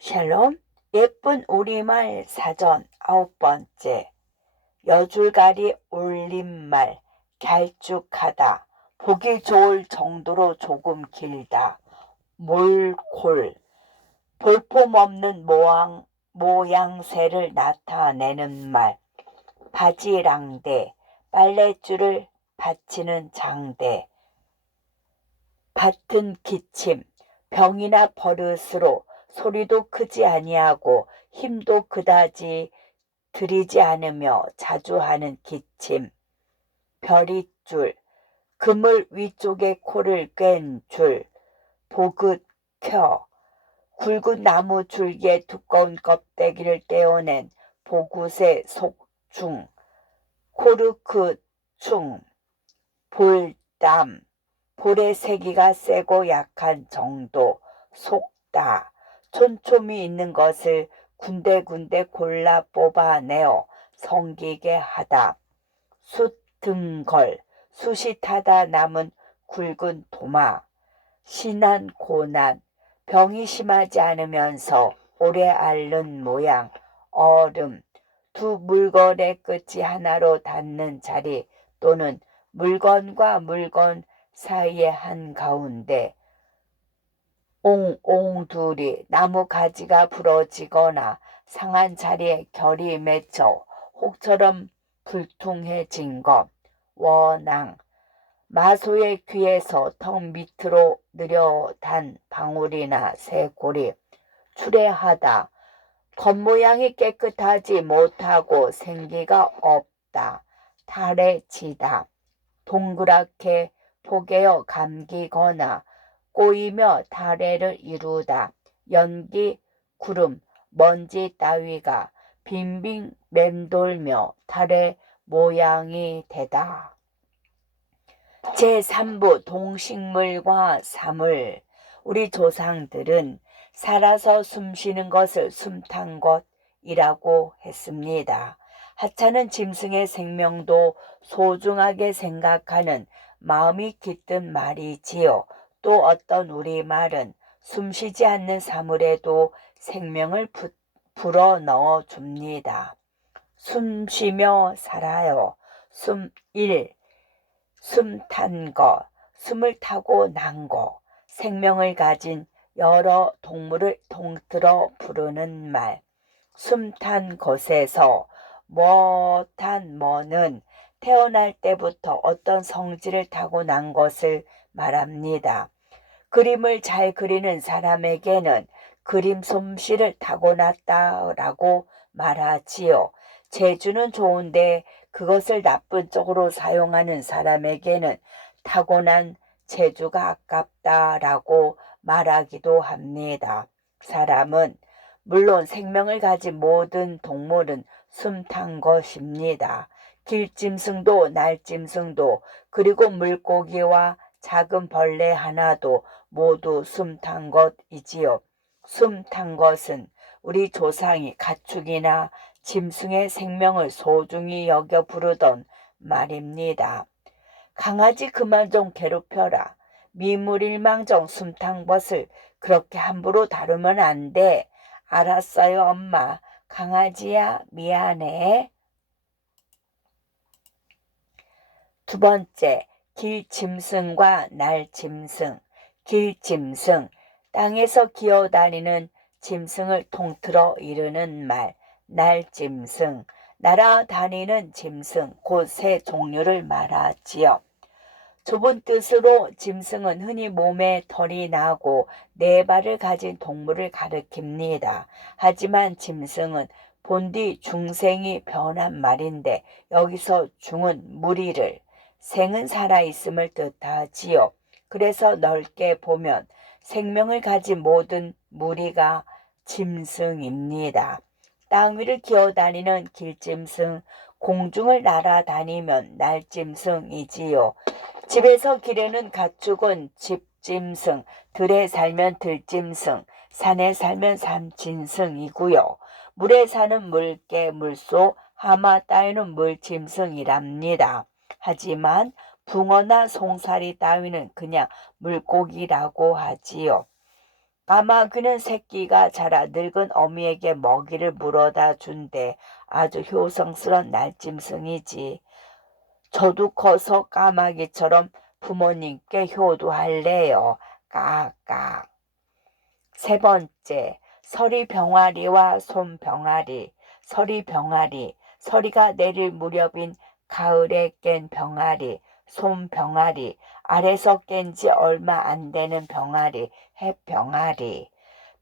샬롬, 예쁜 우리말 사전 9번째. 여줄가리 올림말 갈쭉하다. 보기 좋을 정도로 조금 길다. 몰골, 볼품없는 모양새를 나타내는 말. 바지랑대, 빨랫줄을 받치는 장대. 밭은 기침, 병이나 버릇으로 소리도 크지 아니하고 힘도 그다지 들이지 않으며 자주 하는 기침. 별잇줄, 그물 위쪽에 코를 꿰는 줄. 보긋켜, 굵은 나무 줄기에 두꺼운 껍데기를 떼어낸 보굿의 속중. 코르크충, 볼담, 볼의 세기가 세고 약한 정도. 속다, 촘촘히 있는 것을 군데군데 골라 뽑아내어 성기게 하다. 숫등걸, 숫이 타다 남은 굵은 도마. 신한 고난, 병이 심하지 않으면서 오래 앓는 모양. 얼음, 두 물건의 끝이 하나로 닿는 자리 또는 물건과 물건 사이의 한가운데. 옹옹두리, 나무 가지가 부러지거나 상한 자리에 결이 맺혀 혹처럼 불퉁해진 것. 원앙, 마소의 귀에서 턱 밑으로 느려단 방울이나 쇠고리. 추레하다, 겉모양이 깨끗하지 못하고 생기가 없다. 탈해지다, 동그랗게 포개어 감기거나 꼬이며 탈해를 이루다. 연기, 구름, 먼지 따위가 빙빙 맴돌며 탈해 모양이 되다. 제3부 동식물과 사물. 우리 조상들은 살아서 숨쉬는 것을 숨탄 것이라고 했습니다. 하찮은 짐승의 생명도 소중하게 생각하는 마음이 깃든 말이지요. 또 어떤 우리말은 숨쉬지 않는 사물에도 생명을 불어넣어 줍니다. 숨쉬며 살아요. 숨 탄 거, 숨을 타고 난 거. 생명을 가진 여러 동물을 통틀어 부르는 말. 숨 탄 것에서 뭐탄 뭐는 태어날 때부터 어떤 성질을 타고난 것을 말합니다. 그림을 잘 그리는 사람에게는 그림 솜씨를 타고났다라고 말하지요. 재주는 좋은데 그것을 나쁜 쪽으로 사용하는 사람에게는 타고난 재주가 아깝다라고 말하기도 합니다. 사람은 물론 생명을 가진 모든 동물은 숨탄 것입니다. 길짐승도 날짐승도 그리고 물고기와 작은 벌레 하나도 모두 숨탄 것이지요. 숨탄 것은 우리 조상이 가축이나 짐승의 생명을 소중히 여겨 부르던 말입니다. 강아지 그만 좀 괴롭혀라. 미물일망정 숨탄 것을 그렇게 함부로 다루면 안 돼. 알았어요, 엄마. 강아지야, 미안해. 두 번째, 길짐승과 날짐승. 길짐승, 땅에서 기어다니는 짐승을 통틀어 이르는 말. 날짐승, 날아다니는 짐승, 곧 새 종류를 말하지요. 좁은 뜻으로 짐승은 흔히 몸에 털이 나고 네 발을 가진 동물을 가리킵니다. 하지만 짐승은 본디 중생이 변한 말인데 여기서 중은 무리를, 생은 살아있음을 뜻하지요. 그래서 넓게 보면 생명을 가진 모든 무리가 짐승입니다. 땅 위를 기어다니는 길짐승, 공중을 날아다니면 날짐승이지요. 집에서 기르는 가축은 집짐승, 들에 살면 들짐승, 산에 살면 산짐승이고요. 물에 사는 물개, 물소, 하마 따위는 물짐승이랍니다. 하지만 붕어나 송사리 따위는 그냥 물고기라고 하지요. 까마귀는 새끼가 자라 늙은 어미에게 먹이를 물어다 준대. 아주 효성스런 날짐승이지. 저도 커서 까마귀처럼 부모님께 효도할래요. 까까. 세 번째, 서리병아리와 솜병아리. 서리병아리, 서리가 내릴 무렵인 가을에 깬 병아리, 솜병아리, 알에서 깬 지 얼마 안 되는 병아리, 햇병아리.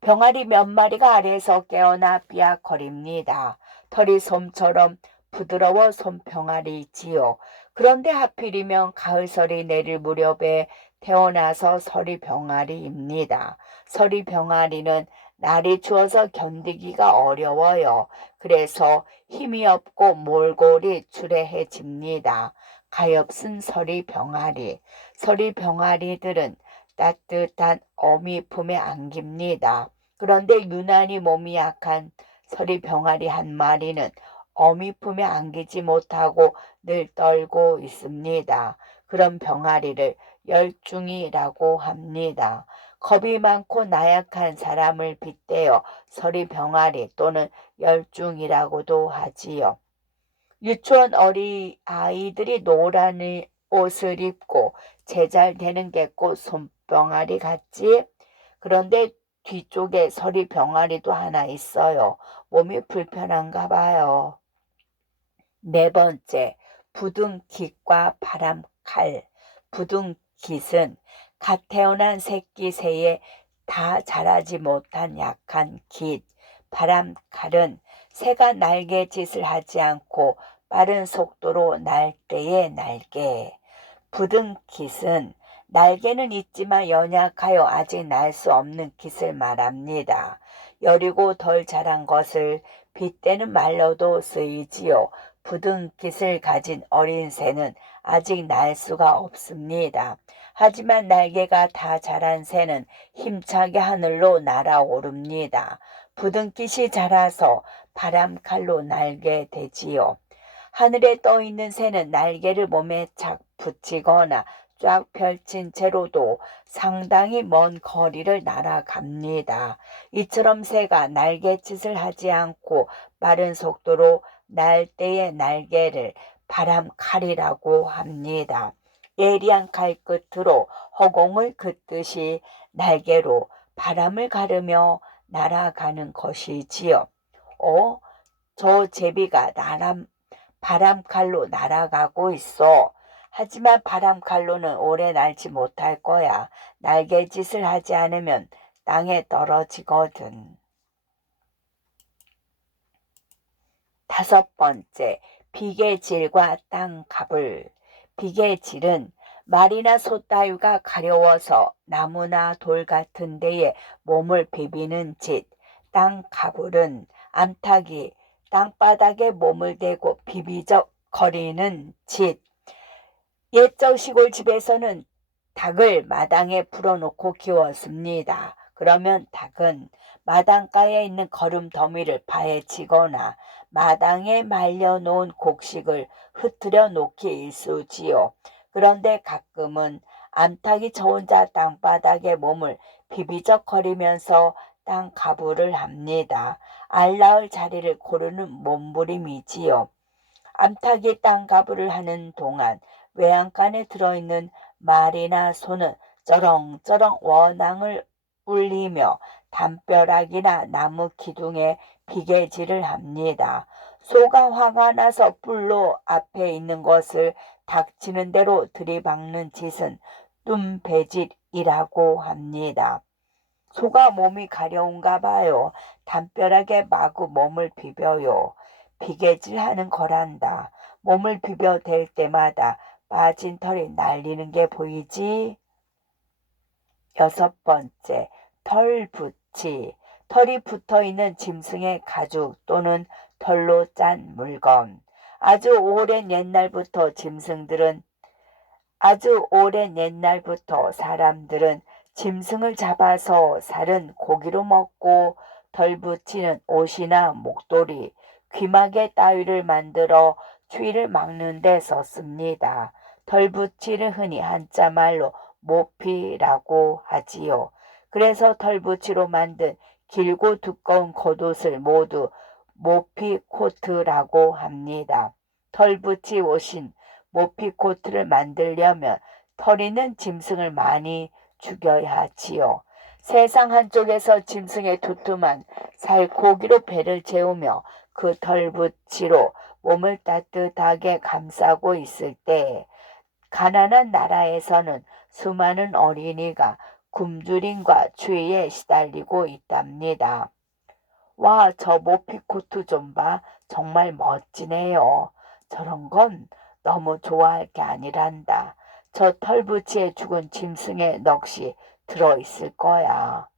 병아리 몇 마리가 알에서 깨어나 삐약거립니다. 털이 솜처럼 부드러워 솜병아리지요. 그런데 하필이면 가을설이 내릴 무렵에 태어나서 서리병아리입니다. 서리병아리는 날이 추워서 견디기가 어려워요. 그래서 힘이 없고 몰골이 추레해집니다. 가엾은 서리병아리. 서리병아리들은 따뜻한 어미 품에 안깁니다. 그런데 유난히 몸이 약한 서리병아리 한 마리는 어미 품에 안기지 못하고 늘 떨고 있습니다. 그런 병아리를 열중이라고 합니다. 겁이 많고 나약한 사람을 빗대어 서리병아리 또는 열중이라고도 하지요. 유치원 어린 아이들이 노란 옷을 입고 제잘 되는 게 곧 솜병아리 같지? 그런데 뒤쪽에 서리병아리도 하나 있어요. 몸이 불편한가 봐요. 네 번째, 부둥깃과 바람칼. 부둥깃은 갓 태어난 새끼 새에 다 자라지 못한 약한 깃. 바람칼은 새가 날개짓을 하지 않고 빠른 속도로 날 때의 날개. 부둥깃은 날개는 있지만 연약하여 아직 날 수 없는 깃을 말합니다. 여리고 덜 자란 것을 빗대는 말로도 쓰이지요. 부둥깃을 가진 어린 새는 아직 날 수가 없습니다. 하지만 날개가 다 자란 새는 힘차게 하늘로 날아오릅니다. 부둥깃이 자라서 바람칼로 날게 되지요. 하늘에 떠 있는 새는 날개를 몸에 착 붙이거나 쫙 펼친 채로도 상당히 먼 거리를 날아갑니다. 이처럼 새가 날갯짓을 하지 않고 빠른 속도로 날 때의 날개를 바람칼이라고 합니다. 예리한 칼 끝으로 허공을 긋듯이 날개로 바람을 가르며 날아가는 것이지요. 저 제비가 바람칼로 날아가고 있어. 하지만 바람칼로는 오래 날지 못할 거야. 날개짓을 하지 않으면 땅에 떨어지거든. 다섯 번째, 비계질과 땅가불. 비계질은 말이나 소 따위가 가려워서 나무나 돌 같은 데에 몸을 비비는 짓. 땅가불은 암탉이 땅바닥에 몸을 대고 비비적거리는 짓. 옛적 시골집에서는 닭을 마당에 풀어놓고 키웠습니다. 그러면 닭은 마당가에 있는 거름더미를 파헤치거나 마당에 말려놓은 곡식을 흩트려 놓기 일쑤지요. 그런데 가끔은 암탉이 저 혼자 땅바닥에 몸을 비비적거리면서 땅가부를 합니다. 알 낳을 자리를 고르는 몸부림이지요. 암탉이 땅가부를 하는 동안 외양간에 들어있는 말이나 소는 쩌렁쩌렁 원앙을 울리며 담벼락이나 나무 기둥에 비계질을 합니다. 소가 화가 나서 뿔로 앞에 있는 것을 닥치는 대로 들이박는 짓은 뚠배질이라고 합니다. 소가 몸이 가려운가 봐요. 담벼락에 마구 몸을 비벼요. 비계질하는 거란다. 몸을 비벼댈 때마다 빠진 털이 날리는 게 보이지? 여섯 번째, 털붙이. 털이 붙어있는 짐승의 가죽 또는 털로 짠 물건. 아주 오랜 옛날부터 사람들은 짐승을 잡아서 살은 고기로 먹고 털 붙이는 옷이나 목도리, 귀마개 따위를 만들어 추위를 막는 데 썼습니다. 털 붙이를 흔히 한자말로 모피라고 하지요. 그래서 털붙이로 만든 길고 두꺼운 겉옷을 모두 모피코트라고 합니다. 털붙이 옷인 모피코트를 만들려면 털 있는 짐승을 많이 죽여야 하지요. 세상 한쪽에서 짐승의 두툼한 살코기로 배를 채우며 그 털붙이로 몸을 따뜻하게 감싸고 있을 때 가난한 나라에서는 수많은 어린이가 굶주림과 추위에 시달리고 있답니다. 와, 저 모피코트 좀 봐. 정말 멋지네요. 저런 건 너무 좋아할 게 아니란다. 저 털붙이에 죽은 짐승의 넋이 들어있을 거야.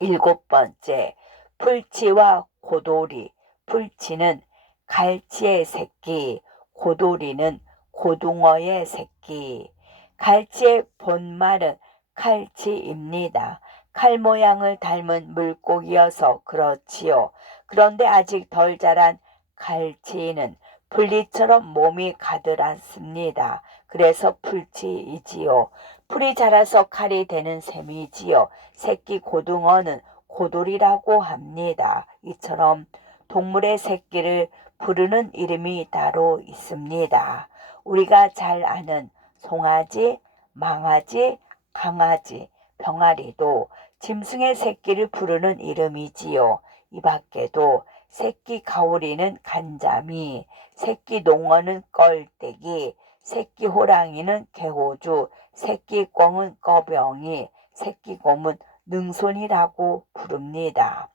7번째, 풀치와 고도리. 풀치는 갈치의 새끼, 고도리는 고등어의 새끼. 갈치의 본말은 칼치입니다. 칼 모양을 닮은 물고기여서 그렇지요. 그런데 아직 덜 자란 갈치는 풀리처럼 몸이 가들었습니다. 그래서 풀치이지요. 풀이 자라서 칼이 되는 셈이지요. 새끼 고등어는 고돌이라고 합니다. 이처럼 동물의 새끼를 부르는 이름이 따로 있습니다. 우리가 잘 아는 송아지, 망아지, 강아지, 병아리도 짐승의 새끼를 부르는 이름이지요. 이 밖에도 새끼 가오리는 간자미, 새끼 농어는 껄떼기, 새끼 호랑이는 개호주, 새끼 꿩은 꺼병이, 새끼 곰은 능손이라고 부릅니다.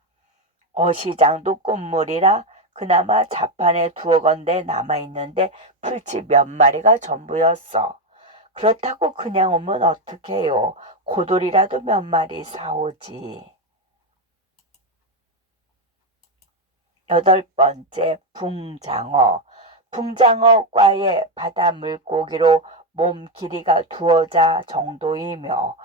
어시장도 끝물이라 그나마 자판에 두어건대 남아있는데 풀치 몇 마리가 전부였어. 그렇다고 그냥 오면 어떡해요. 고돌이라도 몇 마리 사오지. 8번째, 붕장어. 붕장어과의 바다 물고기로 몸 길이가 2자 정도이며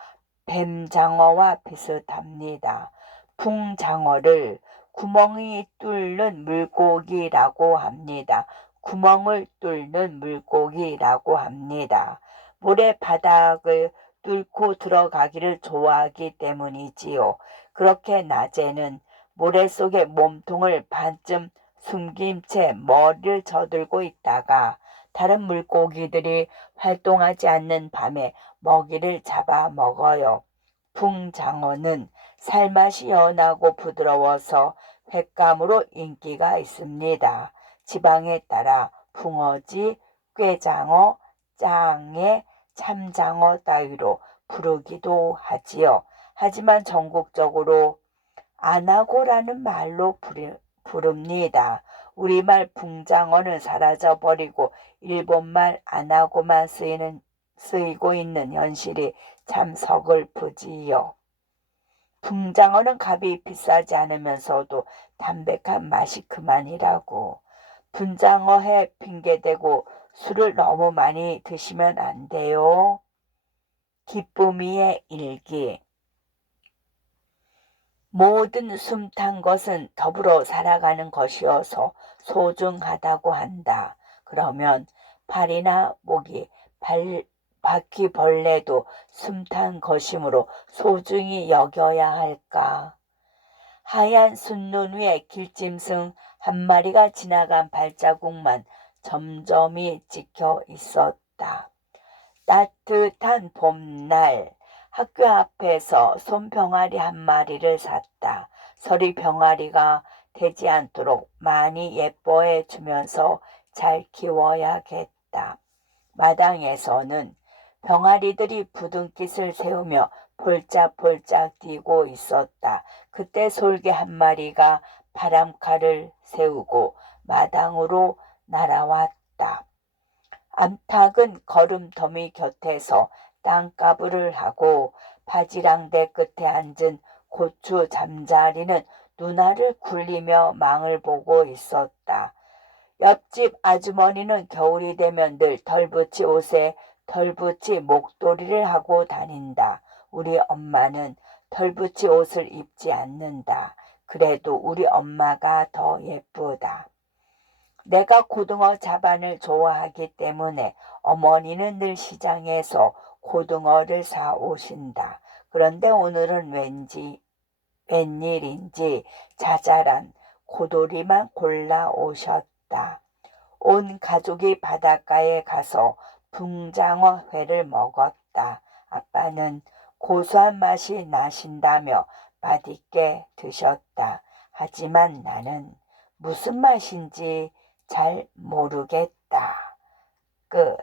뱀장어와 비슷합니다. 붕장어를 구멍이 뚫는 물고기라고 합니다. 구멍을 뚫는 물고기라고 합니다. 모래 바닥을 뚫고 들어가기를 좋아하기 때문이지요. 그렇게 낮에는 모래 속에 몸통을 반쯤 숨긴 채 머리를 저들고 있다가 다른 물고기들이 활동하지 않는 밤에 먹이를 잡아 먹어요. 붕장어는 살맛이 연하고 부드러워서 횟감으로 인기가 있습니다. 지방에 따라 붕어지, 꾀장어, 짱애, 참장어 따위로 부르기도 하지요. 하지만 전국적으로 안하고라는 말로 부릅니다. 우리말 붕장어는 사라져버리고 일본말 안하고만 쓰이고 있는 현실이 참 서글프지요. 붕장어는 값이 비싸지 않으면서도 담백한 맛이 그만이라고. 붕장어회 핑계대고 술을 너무 많이 드시면 안 돼요. 기쁨이의 일기. 모든 숨탄 것은 더불어 살아가는 것이어서 소중하다고 한다. 그러면 팔이나 목이 바퀴벌레도 숨탄 것이므로 소중히 여겨야 할까? 하얀 숫눈 위에 길짐승 한 마리가 지나간 발자국만 점점이 찍혀 있었다. 따뜻한 봄날 학교 앞에서 솜병아리 한 마리를 샀다. 서리 병아리가 되지 않도록 많이 예뻐해 주면서 잘 키워야겠다. 마당에서는 병아리들이 부둥깃을 세우며 폴짝폴짝 뛰고 있었다. 그때 솔개 한 마리가 바람칼을 세우고 마당으로 날아왔다. 암탉은 거름더미 곁에서 땅가부를 하고 바지랑대 끝에 앉은 고추 잠자리는 누나를 굴리며 망을 보고 있었다. 옆집 아주머니는 겨울이 되면 늘 덜붙이 옷에 덜붙이 목도리를 하고 다닌다. 우리 엄마는 덜붙이 옷을 입지 않는다. 그래도 우리 엄마가 더 예쁘다. 내가 고등어 자반을 좋아하기 때문에 어머니는 늘 시장에서 고등어를 사 오신다. 그런데 오늘은 웬일인지 자잘한 고돌이만 골라 오셨다. 온 가족이 바닷가에 가서 붕장어 회를 먹었다. 아빠는 고소한 맛이 나신다며 맛있게 드셨다. 하지만 나는 무슨 맛인지 잘 모르겠다. 끝.